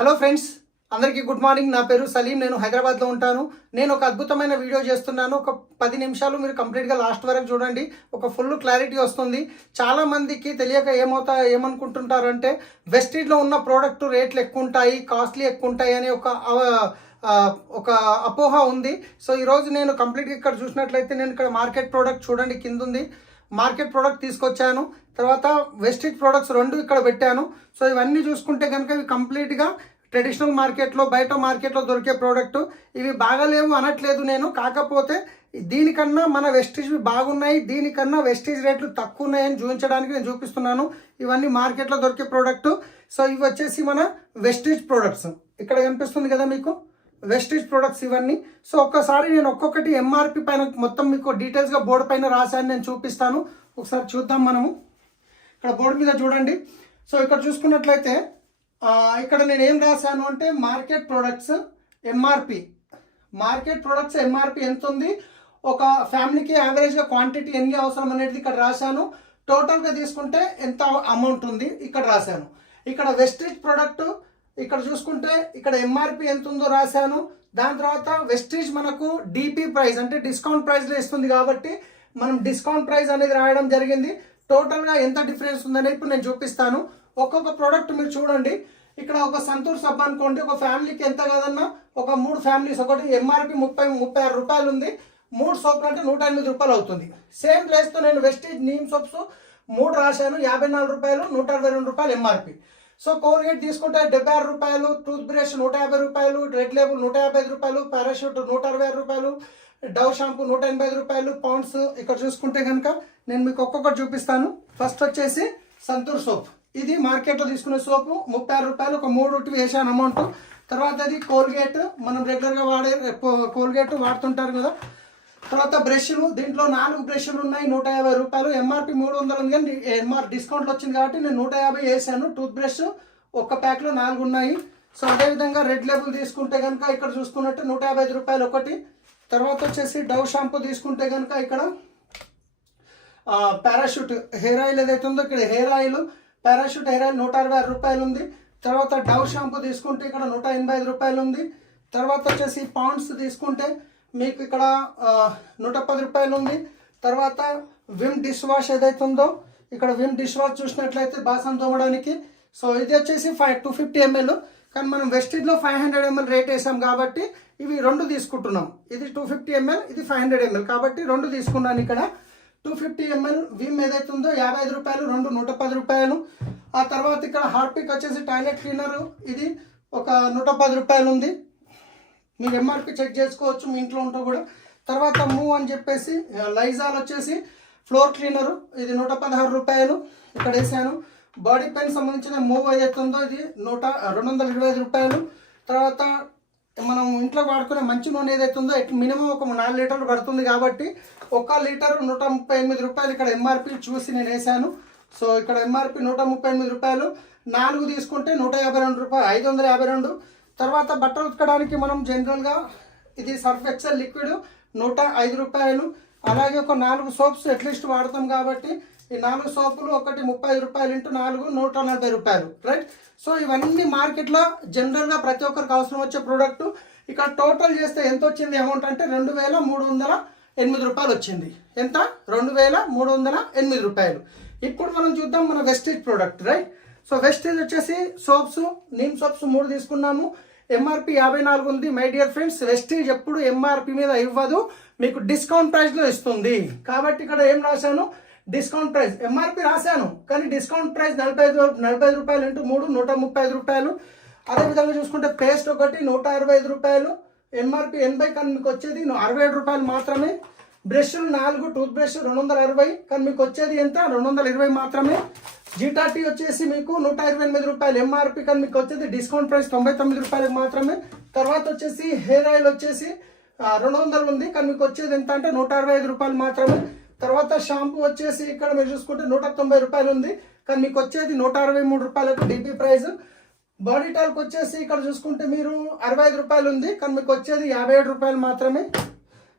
Hello friends, అందరికీ good morning. నా పేరు సలీం. నేను హైదరాబాద్లో ఉంటాను. నేను ఒక అద్భుతమైన వీడియో చేస్తున్నాను. ఒక 10 నిమిషాలు మీరు కంప్లీట్గా లాస్ట్ వరకు చూడండి. ఒక ఫుల్ క్లారిటీ వస్తుంది. చాలామందికి తెలియక ఏమనుకుంటుంటారంటే వెస్టీజ్లో ఉన్న ప్రోడక్ట్ రేట్లు ఎక్కువ ఉంటాయి, కాస్ట్లీ ఎక్కువ ఉంటాయి అనే ఒక అపోహ ఉంది. సో ఈరోజు నేను కంప్లీట్గా ఇక్కడ చూసినట్లయితే నేను ఇక్కడ మార్కెట్ ప్రోడక్ట్ చూడండి కింద ఉంది. మార్కెట్ ప్రోడక్ట్ తీసుకొచ్చాను. తర్వాత వెస్టీజ్ ప్రోడక్ట్స్ 2 ఇక్కడ పెట్టాను. సో ఇవన్నీ చూసుకుంటే కనుక ఇవి కంప్లీట్గా ట్రెడిషనల్ మార్కెట్లో బయట మార్కెట్లో దొరికే ప్రోడక్ట్. ఇవి బాగాలేవు అనట్లేదు నేను, కాకపోతే దీనికన్నా మన వెస్టీజ్వి బాగున్నాయి, దీనికన్నా వెస్టీజ్ రేట్లు తక్కువ ఉన్నాయని చూపించడానికి నేను చూపిస్తున్నాను. ఇవన్నీ మార్కెట్లో దొరికే ప్రోడక్ట్. సో ఇవి వచ్చేసి మన వెస్టీజ్ ప్రోడక్ట్స్. ఇక్కడ కనిపిస్తుంది కదా మీకు వెస్టీజ్ ప్రొడక్ట్స్ ఇవన్నీ. సో ఒక్కసారి నేను ఒక్కొక్కటి ఎంఆర్పి పైన మొత్తం మీకు డీటెయిల్స్గా బోర్డు పైన రాశాను, నేను చూపిస్తాను. ఒకసారి చూద్దాం మనము. ఇక్కడ బోర్డు మీద చూడండి. సో ఇక్కడ చూసుకున్నట్లయితే ఇక్కడ నేను ఏం రాశాను అంటే market products MRP. Market products MRP ఎంత ఉంది, ఒక ఫ్యామిలీకి యావరేజ్గా క్వాంటిటీ ఎన్ని అవసరం అనేది ఇక్కడ రాశాను. టోటల్గా తీసుకుంటే ఎంత అమౌంట్ ఉంది ఇక్కడ రాశాను. ఇక్కడ వెస్టీజ్ ప్రొడక్ట్ ఇక్కడ చూసుకుంటే ఇక్కడ ఎంఆర్పి ఎంత ఉందో రాశాను. దాని తర్వాత వెస్టీజ్ మనకు డిపి ప్రైస్ అంటే డిస్కౌంట్ ప్రైస్లో ఇస్తుంది కాబట్టి మనం డిస్కౌంట్ ప్రైస్ అనేది రాయడం జరిగింది. టోటల్గా ఎంత డిఫరెన్స్ ఉందనేది ఇప్పుడు నేను చూపిస్తాను. ఒక్కొక్క ప్రోడక్ట్ మీరు చూడండి. ఇక్కడ ఒక సంతూర్ సబ్బు అనుకోండి, ఒక ఫ్యామిలీకి ఎంత కాదన్నా ఒక 3 ఫ్యామిలీస్, ఒకటి ఎంఆర్పి 36 రూపాయలు ఉంది. 3 సోపులు అంటే 108 రూపాయలు అవుతుంది. సేమ్ ప్లేస్తో నేను వెస్టీజ్ నీమ్ సోప్స్ 3 రాశాను, 54 రూపాయలు, 122 రూపాయలు ఎంఆర్పి. సో కోల్గేట్ తీసుకుంటే 76 రూపాయలు, టూత్ బ్రష్ 150 రూపాయలు, రెడ్ లేబుల్ 155 రూపాయలు, పారాషూట్ 160 రూపాయలు, డవ్ షాంపూ 180 రూపాయలు, పౌండ్స్. ఇక్కడ చూసుకుంటే కనుక నేను మీకు ఒక్కొక్కటి చూపిస్తాను. ఫస్ట్ వచ్చేసి సంతూర్ సోప్. ఇది మార్కెట్లో తీసుకునే సోపు 36 రూపాయలు, ఒక 3 వేసాను అమౌంట్. తర్వాత అది కోల్గేట్, మనం రెగ్యులర్గా వాడే కోల్గేట్ వాడుతుంటారు కదా. తర్వాత బ్రష్లు, దీంట్లో 4 బ్రష్లు ఉన్నాయి, 150 రూపాయలు. ఎంఆర్పి 300 ఉంది కానీ డిస్కౌంట్లో వచ్చింది కాబట్టి నేను 150 వేసాను. టూత్ బ్రష్ ఒక్క ప్యాక్లో 4 ఉన్నాయి. సో అదేవిధంగా రెడ్ లేబుల్ తీసుకుంటే కనుక ఇక్కడ చూసుకున్నట్టు 155 రూపాయలు ఒకటి. తర్వాత వచ్చేసి డవ్ షాంపూ తీసుకుంటే కనుక ఇక్కడ పారాషూట్ హెయిర్ ఆయిల్ ఏదైతే ఉందో ఇక్కడ hair oil, parachute hair oil 166 రూపాయలు ఉంది. తర్వాత డవ్ షాంపూ తీసుకుంటే ఇక్కడ 185 రూపాయలు ఉంది. తర్వాత వచ్చేసి పౌండ్స్ తీసుకుంటే మీకు ఇక్కడ 110 రూపాయలు ఉంది. తర్వాత విమ్ డిష్ వాష్ ఏదైతే ఉందో ఇక్కడ విమ్ డిష్ వాష్ చూసినట్లయితే బాసన్ తోమడానికి. సో ఇది వచ్చేసి 250 ml, కానీ మనం వెస్టీజ్లో 500 ml రేట్ వేసాం కాబట్టి ఇవి 2 తీసుకుంటున్నాం. ఇది 250 ml, ఇది 500 ml కాబట్టి 2 తీసుకున్నాను. ఇక్కడ 250 ml విమ్ ఏదైతే ఉందో 55 రూపాయలు, 2 110 రూపాయలు. ఆ తర్వాత ఇక్కడ హార్పిక్ వచ్చేసి టాయిలెట్ క్లీనర్, ఇది ఒక 110 రూపాయలు ఉంది. మీరు ఎంఆర్పి చెక్ చేసుకోవచ్చు మీ ఇంట్లో ఉంటూ కూడా. తర్వాత మూవ్ అని చెప్పేసి లైజాల్ వచ్చేసి ఫ్లోర్ క్లీనరు, ఇది 116 రూపాయలు ఇక్కడ వేసాను. బాడీ పెయిన్ సంబంధించిన మూవ్ ఏదైతే ఉందో ఇది 225 రూపాయలు. తర్వాత మనం ఇంట్లో వాడుకునే మంచి నూనె ఏదైతే ఉందో మినిమం ఒక 4 లీటర్లు పడుతుంది కాబట్టి 1 లీటర్ 138 రూపాయలు ఇక్కడ ఎంఆర్పి చూసి నేను వేసాను. సో ఇక్కడ ఎంఆర్పి 138 రూపాయలు. 4 తీసుకుంటే 152 రూపాయలు, 552. తర్వాత బట్టలు ఉతకడానికి మనం జనరల్గా ఇది సర్ఫ్ ఎక్సెల్ లిక్విడ్ 105 రూపాయలు. అలాగే ఒక 4 సోప్స్ అట్లీస్ట్ వాడతాం కాబట్టి ఈ 4 సోపులు ఒకటి 30 రూపాయలు ఇంటూ 4 140 రూపాయలు, రైట్. సో ఇవన్నీ మార్కెట్లో జనరల్గా ప్రతి ఒక్కరికి అవసరం వచ్చే ప్రోడక్ట్. ఇక్కడ టోటల్ చేస్తే ఎంత వచ్చింది అమౌంట్ అంటే 2308 రూపాయలు వచ్చింది. ఎంత? 2308 రూపాయలు. ఇప్పుడు మనం చూద్దాం మన Vestige product, right. So Vestige వచ్చేసి సోప్స్, నీమ్ సోప్స్ 3 తీసుకున్నాము. ఎంఆర్పి 54 ఉంది. మై డియర్ ఫ్రెండ్స్, వెస్టీజ్ ఎప్పుడు ఎంఆర్పి మీద ఇవ్వదు, మీకు డిస్కౌంట్ ప్రైస్లో ఇస్తుంది. కాబట్టి ఇక్కడ ఏం రాశాను, డిస్కౌంట్ ప్రైస్. ఎంఆర్పి రాశాను కానీ డిస్కౌంట్ ప్రైస్ 45 రూపాయలు ఇంటూ 3 135 రూపాయలు. అదేవిధంగా చూసుకుంటే పేస్ట్ ఒకటి 165 రూపాయలు, ఎంఆర్పి 80 కానీ మీకు వచ్చేది 67 రూపాయలు మాత్రమే. బ్రష్లు 4 టూత్ బ్రష్ 260 కానీ మీకు వచ్చేది ఎంత, 220 మాత్రమే. జీటాటీ వచ్చేసి మీకు 128 రూపాయలు ఎంఆర్పి కానీ మీకు వచ్చేది డిస్కౌంట్ ప్రైస్ 99 రూపాయలకు మాత్రమే. తర్వాత వచ్చేసి హెయిర్ ఆయిల్ వచ్చేసి 200 ఉంది కానీ మీకు వచ్చేది ఎంత అంటే 165 రూపాయలు మాత్రమే. తర్వాత షాంపూ వచ్చేసి ఇక్కడ మీరు చూసుకుంటే 190 రూపాయలు ఉంది కానీ మీకు వచ్చేది 163 రూపాయలకు డిపి ప్రైస్. బాడీ టాల్క్ వచ్చేసి ఇక్కడ చూసుకుంటే మీరు 65 రూపాయలు ఉంది కానీ మీకు వచ్చేది 57 రూపాయలు మాత్రమే.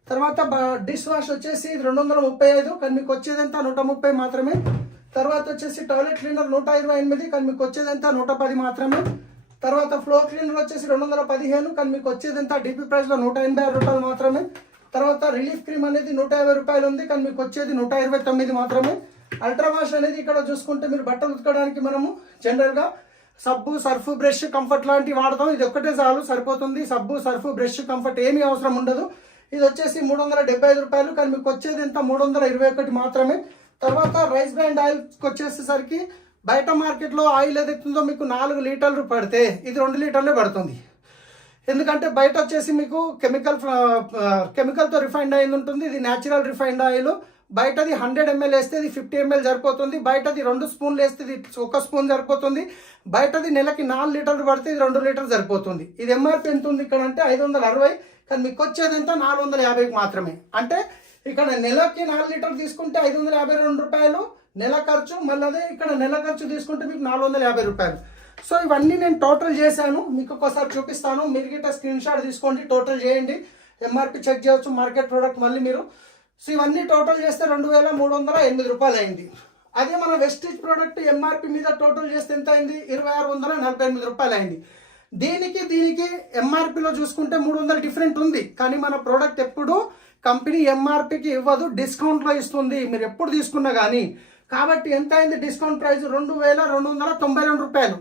తర్వాత డిష్ వాష్ వచ్చేసి 235 కానీ మీకు వచ్చేది ఎంత 130 మాత్రమే. తర్వాత వచ్చేసి టాయిలెట్ క్లీనర్ 128 కానీ మీకు వచ్చేది ఎంత 110 మాత్రమే. తర్వాత ఫ్లోర్ క్లీనర్ వచ్చేసి 215, కానీ మీకు వచ్చేది ఎంత డీపీ ప్రైస్లో 186 రూపాయలు మాత్రమే. తర్వాత రిలీఫ్ క్రీమ్ అనేది 150 రూపాయలు ఉంది, కానీ మీకు వచ్చేది 129 మాత్రమే. అల్ట్రా వాష్ అనేది ఇక్కడ చూసుకుంటే మీరు బట్టలు ఉతకడానికి మనము జనరల్గా సబ్బు, సర్ఫ్, బ్రష్, కంఫర్ట్ లాంటివి వాడతాం. ఇది ఒక్కటే చాలు సరిపోతుంది. సబ్బు, సర్ఫ్, బ్రష్, కంఫర్ట్ ఏమీ అవసరం ఉండదు. ఇది వచ్చేసి 375 రూపాయలు, కానీ మీకు వచ్చేది ఎంత 321 మాత్రమే. తర్వాత రైస్ బ్రాండ్ ఆయిల్కి వచ్చేసేసరికి బయట మార్కెట్లో ఆయిల్ ఏదైతుందో మీకు 4 లీటర్లు పడితే ఇది 2 లీటర్లే పడుతుంది. ఎందుకంటే బయట వచ్చేసి మీకు కెమికల్తో రిఫైండ్ ఆయిల్ ఉంటుంది, ఇది న్యాచురల్ రిఫైండ్ ఆయిల్. బయటది 100 ml వేస్తే ఇది 50 ml సరిపోతుంది. బయటది 2 స్పూన్లు వేస్తే ఇది 1 స్పూన్ సరిపోతుంది. బయటది నెలకి 4 లీటర్లు పడితే ఇది 2 లీటర్లు సరిపోతుంది. ఇది ఎంఆర్పి ఎంత ఉంది ఇక్కడ అంటే 560, కానీ మీకు వచ్చేది ఎంత 450 మాత్రమే. అంటే ఇక్కడ నెలకి 4 లీటర్లు తీసుకుంటే 552 రూపాయలు నెల ఖర్చు, మళ్ళీ అదే ఇక్కడ నెల ఖర్చు తీసుకుంటే మీకు 450 రూపాయలు. సో ఇవన్నీ నేను టోటల్ చేశాను, మీకు ఒకసారి చూపిస్తాను. మీరు గిట్ట స్క్రీన్ షాట్ తీసుకోండి, టోటల్ చేయండి, ఎంఆర్పి చెక్ చేయవచ్చు, మార్కెట్ ప్రోడక్ట్ మళ్ళీ మీరు. సో ఇవన్నీ టోటల్ చేస్తే 2308 రూపాయలు అయింది. అదే మన వెస్టీజ్ ప్రోడక్ట్ ఎంఆర్పి మీద టోటల్ చేస్తే ఎంత అయింది 2648 రూపాయలు అయింది. దీనికి ఎంఆర్పిలో చూసుకుంటే 300 డిఫరెంట్ ఉంది, కానీ మన ప్రోడక్ట్ ఎప్పుడు కంపెనీ ఎంఆర్పికి ఇవ్వదు, డిస్కౌంట్లో ఇస్తుంది మీరు ఎప్పుడు తీసుకున్నా కానీ. కాబట్టి ఎంత అయింది డిస్కౌంట్ ప్రైస్ 2292 రూపాయలు.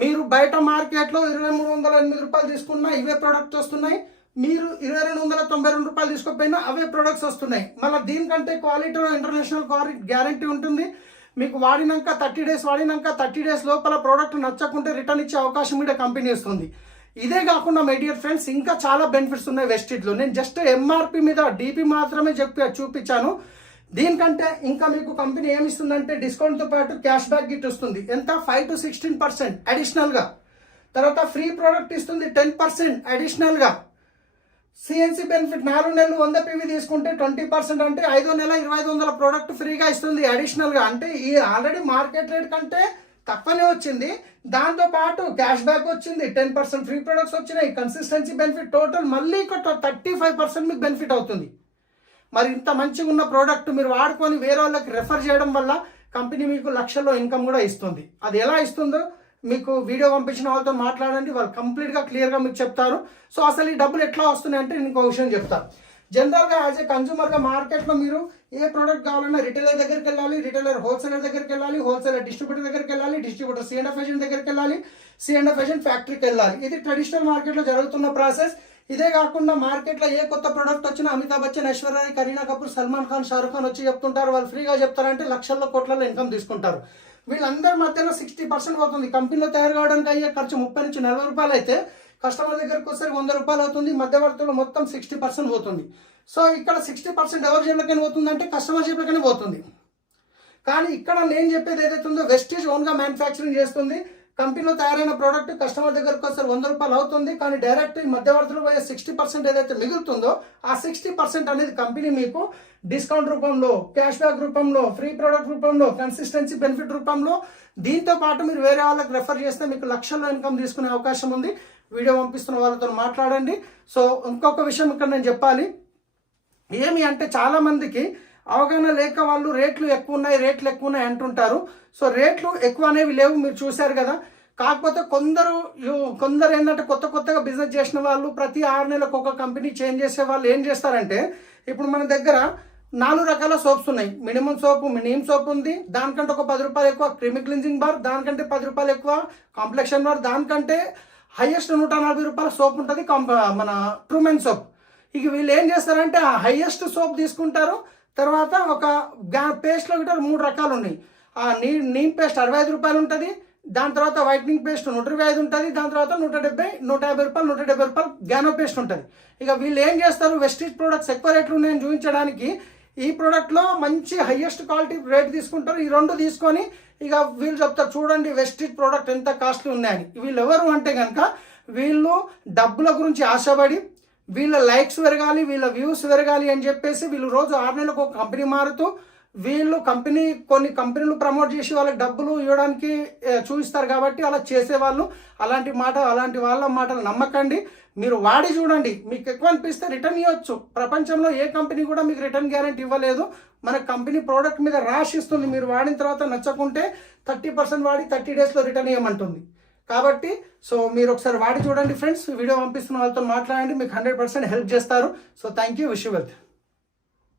మీరు బయట మార్కెట్లో 2308 రూపాయలు తీసుకున్నా ఇవే ప్రోడక్ట్స్ వస్తున్నాయి, మీరు 2292 రూపాయలు తీసుకోకపోయినా అవే ప్రొడక్ట్స్ వస్తున్నాయి. మళ్ళీ దీనికంటే క్వాలిటీలో ఇంటర్నేషనల్ గ్యారంటీ ఉంటుంది. మీకు వాడినాక 30 డేస్ వాడినాక 30 డేస్ లోపల ప్రోడక్ట్ నచ్చకుంటే రిటర్న్ ఇచ్చే అవకాశం కూడా కంపెనీ ఇస్తుంది. ఇదే కాకుండా మై డియర్ ఫ్రెండ్స్ ఇంకా చాలా బెనిఫిట్స్ ఉన్నాయి వెస్టీజ్లో. నేను జస్ట్ ఎంఆర్పి మీద డీపీ మాత్రమే చూపించాను. దీనికంటే ఇంకా మీకు కంపెనీ ఏమి ఇస్తుందంటే డిస్కౌంట్తో పాటు క్యాష్ బ్యాక్ గిట్ వస్తుంది. ఎంత 5 to 16% అడిషనల్గా. తర్వాత ఫ్రీ ప్రోడక్ట్ ఇస్తుంది 10% అడిషనల్గా. సిఎన్సి బెనిఫిట్ 4 నెలలు 100 PV తీసుకుంటే 20%, అంటే 5వ నెల 2500 ప్రోడక్ట్ ఫ్రీగా ఇస్తుంది అడిషనల్గా. అంటే ఈ ఆల్రెడీ మార్కెట్ రేట్ కంటే తక్కువనే వచ్చింది, దాంతో పాటు క్యాష్ బ్యాక్ వచ్చింది, 10% ఫ్రీ ప్రొడక్ట్స్ వచ్చినాయి, కన్సిస్టెన్సీ బెనిఫిట్, టోటల్ మళ్ళీ 35% మీకు బెనిఫిట్ అవుతుంది. మరి ఇంత మంచిగా ఉన్న ప్రోడక్ట్ మీరు వాడుకొని వేరే వాళ్ళకి రెఫర్ చేయడం వల్ల కంపెనీ మీకు లక్షల్లో ఇన్కమ్ కూడా ఇస్తుంది. అది ఎలా ఇస్తుందో మీకు వీడియో పంపించిన వాళ్ళతో మాట్లాడండి, వాళ్ళు కంప్లీట్గా క్లియర్గా మీకు చెప్తారు. సో అసలు ఈ డబ్బులు ఎట్లా వస్తున్నాయి అంటే నేను ఇంకో విషయం చెప్తాను. జనరల్గా యాజ్ ఏ కన్జ్యూమర్గా మార్కెట్లో మీరు ఏ ప్రోడక్ట్ కావాలన్నా రిటైలర్ దగ్గరికి వెళ్ళాలి, రిటైలర్ హోల్సేలర్ దగ్గరికి వెళ్ళాలి, హోల్సేలర్ డిస్ట్రిబ్యూటర్ దగ్గరికి వెళ్ళాలి, డిస్ట్రిబ్యూటర్ C&F ఏజెంట్ దగ్గరికి వెళ్ళాలి, C&F ఏజెంట్ ఫ్యాక్టరీకి వెళ్ళాలి. ఇది ట్రెడిషనల్ మార్కెట్లో జరుగుతున్న ప్రాసెస్. ఇదే కాకుండా మార్కెట్లో ఏ కొత్త ప్రోడక్ట్ వచ్చినా అమితాబ్ బచ్చన్, ఐశ్వర్య రాయ్, కరీనా కపూర్, సల్మాన్ ఖాన్, షారుఖ్ ఖాన్ వచ్చి చెప్తుంటారు. వాళ్ళు ఫ్రీగా చెప్తారంటే లక్షల్లో కోట్లలో ఇన్కమ్ తీసుకుంటారు. వీళ్ళందరి మధ్యలో 60% పోతుంది. కంపెనీలో తయారు కావడానికి అయ్యే ఖర్చు 30 నుంచి 40 రూపాయలు అయితే కస్టమర్ దగ్గరకు వస్తే 100 రూపాయలు అవుతుంది. మధ్యవర్తులు మొత్తం 60% పోతుంది. సో ఇక్కడ 60% ఎవరి జేబులకైనా పోతుంది అంటే కస్టమర్ జేబులకైనా పోతుంది. కానీ ఇక్కడ నేను చెప్పేది ఏదైతే ఉందో వెస్టీజ్ ఓన్గా మ్యానుఫ్యాక్చరింగ్ చేస్తుంది. కంపెనీలో తయారైన ప్రోడక్ట్ కస్టమర్ దగ్గరకు వస్తే 100 రూపాయలు అవుతుంది, కానీ డైరెక్ట్ మధ్యవర్తులు పోయే 60% ఏదైతే మిగులుతుందో ఆ 60% అనేది కంపెనీ మీకు డిస్కౌంట్ రూపంలో, క్యాష్ బ్యాక్ రూపంలో, ఫ్రీ ప్రోడక్ట్ రూపంలో, కన్సిస్టెన్సీ బెనిఫిట్ రూపంలో, దీంతో పాటు మీరు వేరే వాళ్ళకి రెఫర్ చేస్తే మీకు లక్షల్లో ఇన్కమ్ తీసుకునే అవకాశం ఉంది. వీడియో పంపిస్తున్న వాళ్ళతో మాట్లాడండి. సో ఇంకొక విషయం ఇక్కడ నేను చెప్పాలి, ఏమి అంటే చాలామందికి అవగాహన లేక వాళ్ళు రేట్లు ఎక్కువ ఉన్నాయి అంటుంటారు. సో రేట్లు ఎక్కువ అనేవి లేవు, మీరు చూశారు కదా. కాకపోతే కొందరు ఏంటంటే కొత్తగా బిజినెస్ చేసిన వాళ్ళు ప్రతి 6 నెలలకు ఒక కంపెనీ చేంజ్ చేసే వాళ్ళు ఏం చేస్తారంటే, ఇప్పుడు మన దగ్గర 4 రకాల సోప్స్ ఉన్నాయి. మినిమం సోప్, నీమ్ సోప్ ఉంది, దానికంటే ఒక 10 రూపాయలు ఎక్కువ క్రీమీ క్లిన్జింగ్ బార్, దానికంటే 10 రూపాయలు ఎక్కువ కాంప్లెక్షన్ బార్, దానికంటే హైయెస్ట్ 140 రూపాయల సోప్ ఉంటుంది మన ట్రూమెన్ సోప్. ఇక వీళ్ళు ఏం చేస్తారంటే ఆ హైయెస్ట్ సోప్ తీసుకుంటారు. తర్వాత ఒక పేస్ట్లో గిట్ట 3 రకాలు ఉన్నాయి. ఆ నీమ్ పేస్ట్ 65 రూపాయలు ఉంటుంది, దాని తర్వాత వైట్నింగ్ పేస్ట్ 125 ఉంటుంది, దాని తర్వాత 170, 150 రూపాయలు, 170 రూపాయలు గ్యానో పేస్ట్ ఉంటుంది. ఇక వీళ్ళు ఏం చేస్తారు, వెస్టీజ్ ప్రొడక్ట్స్ ఎక్కువ రేట్లు ఉన్నాయని చూపించడానికి ఈ ప్రోడక్ట్లో మంచి హైయెస్ట్ క్వాలిటీ రేట్ తీసుకుంటారు. ఈ 2 తీసుకొని ఇక వీళ్ళు చెప్తారు చూడండి వెస్టీజ్ ప్రోడక్ట్ ఎంత కాస్ట్లీ ఉన్నాయని. వీళ్ళు ఎవరు అంటే కనుక వీళ్ళు డబ్బుల గురించి ఆశపడి వీళ్ళ లైక్స్ పెరగాలి, వీళ్ళ వ్యూస్ పెరగాలి అని చెప్పేసి వీళ్ళు రోజు 6 నెలలకు ఒక కంపెనీ మారుతూ వీళ్ళు కొన్ని కంపెనీలు ప్రమోట్ చేసి వాళ్ళకి డబ్బులు ఇవ్వడానికి చూపిస్తారు. కాబట్టి అలా చేసేవాళ్ళు అలాంటి వాళ్ళ మాటలు నమ్మకండి. మీరు వాడి చూడండి, మీకు ఎక్కువ అనిపిస్తే రిటర్న్ ఇవ్వచ్చు. ప్రపంచంలో ఏ కంపెనీ కూడా మీకు రిటర్న్ గ్యారెంటీ ఇవ్వలేదు. మన కంపెనీ ప్రోడక్ట్ మీద రాసి ఇస్తుంది, మీరు వాడిన తర్వాత నచ్చకుంటే 30% వాడి 30 డేస్లో రిటర్న్ ఇవ్వమంటుంది. కాబట్టి సో మీరు ఒకసారి వాడి చూడండి ఫ్రెండ్స్, వీడియో పంపిస్తున్న వాళ్ళతో మాట్లాడండి, మీకు 100% హెల్ప్ చేస్తారు. So thank you, wish you wealth.